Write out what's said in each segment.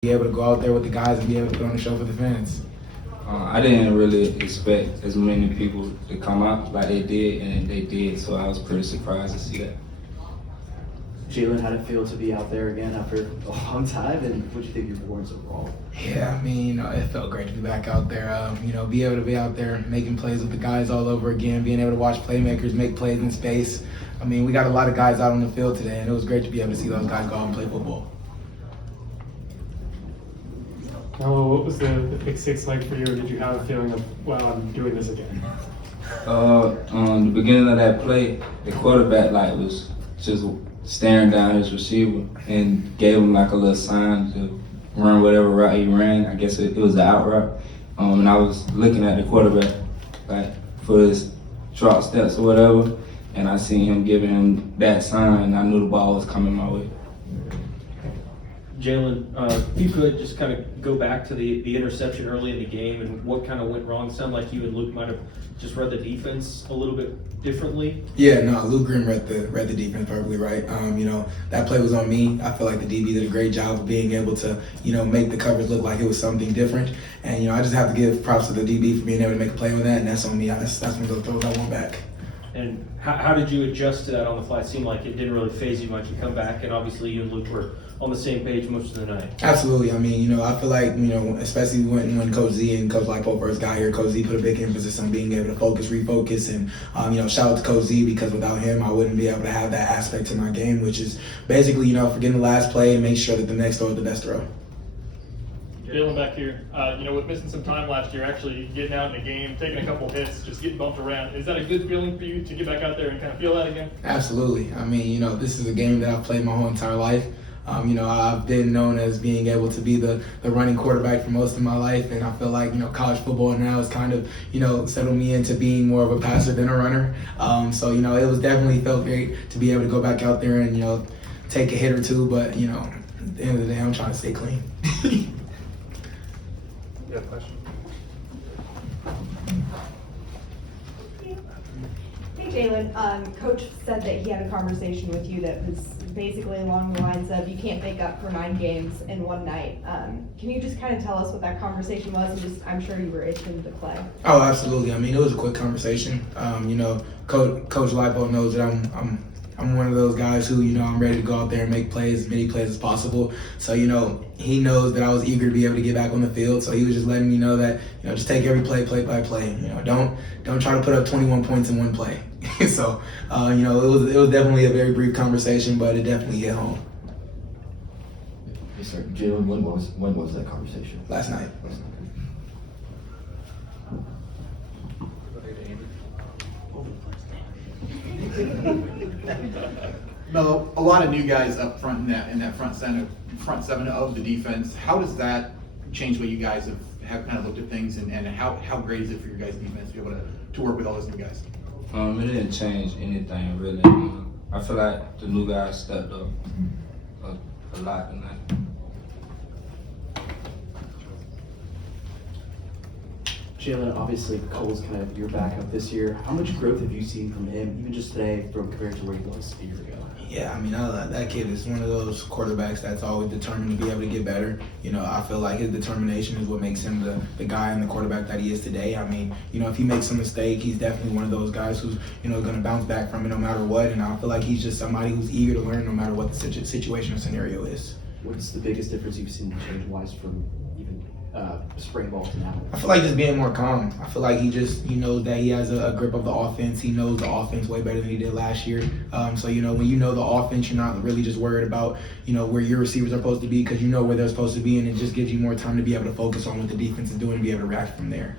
be able to go out there with the guys and be able to put on a show for the fans? I didn't really expect as many people to come out like they did, and they did, so I was pretty surprised to see that. Jalon, how did it feel to be out there again after a long time, and what do you think of your performance overall? Yeah, I mean, it felt great to be back out there. Be able to be out there making plays with the guys all over again, being able to watch playmakers make plays in space. I mean, we got a lot of guys out on the field today, and it was great to be able to see those guys go out and play football. Mello, what was the pick six like for you? Did you have a feeling of, wow, I'm doing this again? On the beginning of that play, the quarterback was just staring down his receiver and gave him a little sign to run whatever route he ran. I guess it was the out route. And I was looking at the quarterback for his drop steps or whatever, and I seen him giving him that sign, and I knew the ball was coming my way. Jalon, if you could just kind of go back to the interception early in the game and what kind of went wrong. It sounded like you and Luke might have just read the defense a little bit differently. Yeah, no, Luke Green read the defense perfectly right. That play was on me. I feel like the DB did a great job of being able to, make the coverage look like it was something different. And, I just have to give props to the DB for being able to make a play on that, and that's on me. That's one of those throws I want back. And how did you adjust to that on the fly? It seemed like it didn't really phase you much. You come back, and obviously you and Luke were on the same page most of the night. Absolutely. I mean, I feel like, especially when Coach Z and Coach Lipo first got here, Coach Z put a big emphasis on being able to refocus, and, shout out to Coach Z, because without him, I wouldn't be able to have that aspect to my game, which is basically, forgetting the last play and make sure that the next throw is the best throw. Jalon back here, with missing some time last year, actually getting out in the game, taking a couple hits, just getting bumped around. Is that a good feeling for you to get back out there and kind of feel that again? Absolutely. I mean, this is a game that I've played my whole entire life. I've been known as being able to be the running quarterback for most of my life, and I feel like, college football now has kind of, settled me into being more of a passer than a runner. It was definitely felt great to be able to go back out there and, take a hit or two, but, at the end of the day, I'm trying to stay clean. You have a question? Hey Jalon, Coach said that he had a conversation with you that was basically along the lines of you can't make up for 9 games in one night. Can you just kind of tell us what that conversation was? And I'm sure you were itching to play. Oh, absolutely. I mean, it was a quick conversation. Coach Lipo knows that I'm one of those guys who, I'm ready to go out there and make plays, as many plays as possible. So, he knows that I was eager to be able to get back on the field. So he was just letting me know that, just take every play by play. Don't try to put up 21 points in one play. So, it was definitely a very brief conversation, but it definitely hit home. Yes, sir. Jalon, when was that conversation? Last night. Mello, a lot of new guys up front in that front seven of the defense. How does that change the way you guys have kind of looked at things, and how great is it for your guys' defense to be able to work with all those new guys? It didn't change anything really. I feel like the new guys stepped up a lot tonight. Jalon, obviously Cole's kind of your backup this year. How much growth have you seen from him, even just today, compared to where he was a year ago? Yeah, I mean, that kid is one of those quarterbacks that's always determined to be able to get better. I feel like his determination is what makes him the guy and the quarterback that he is today. I mean, if he makes a mistake, he's definitely one of those guys who's, going to bounce back from it no matter what. And I feel like he's just somebody who's eager to learn no matter what the situation or scenario is. What's the biggest difference you've seen change-wise from even spring ball to now? I feel like just being more calm. I feel like he knows that he has a grip of the offense. He knows the offense way better than he did last year. When you know the offense, you're not really just worried about, where your receivers are supposed to be, because you know where they're supposed to be, and it just gives you more time to be able to focus on what the defense is doing and be able to react from there.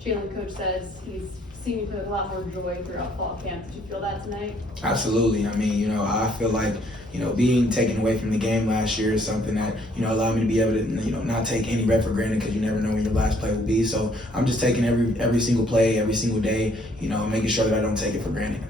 Jalon, coach says he's seen you put a lot more joy throughout fall camp. Did you feel that tonight? Absolutely. I mean, I feel like, being taken away from the game last year is something that, allowed me to be able to, not take any rep for granted, because you never know when your last play will be. So I'm just taking every single play, every single day, making sure that I don't take it for granted.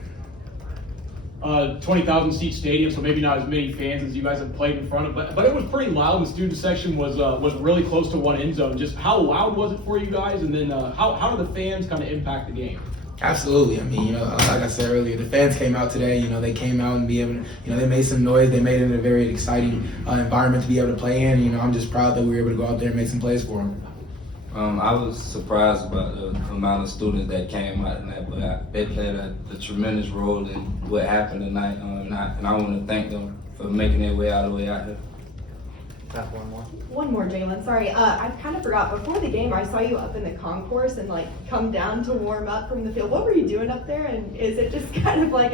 20,000 seat stadium, so maybe not as many fans as you guys have played in front of, but it was pretty loud. The student section was really close to one end zone. Just how loud was it for you guys, and then how do the fans kind of impact the game? Absolutely. I mean, you know, like I said earlier, the fans came out today. You know, they came out and be able to, you know, they made some noise. They made it a very exciting environment to be able to play in. You know, I'm just proud that we were able to go out there and make some plays for them. I was surprised about the amount of students that came out tonight, but they played a tremendous role in what happened tonight, and I want to thank them for making their way all the way out here. One more, Jalon. Sorry, I kind of forgot. Before the game, I saw you up in the concourse and like come down to warm up from the field. What were you doing up there? And is it just kind of like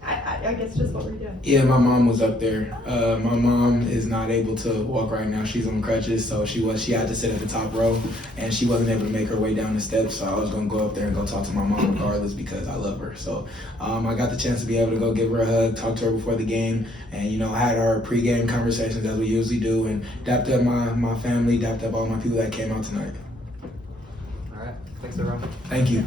I guess just what were you doing? Yeah, my mom was up there. My mom is not able to walk right now. She's on crutches, so she had to sit at the top row, and she wasn't able to make her way down the steps. So I was gonna go up there and go talk to my mom regardless because I love her. So I got the chance to be able to go give her a hug, talk to her before the game, and you know had our pregame conversations as we usually do, and dapped up my family, dapped up all my people that came out tonight. All right, thanks everyone. Thank you.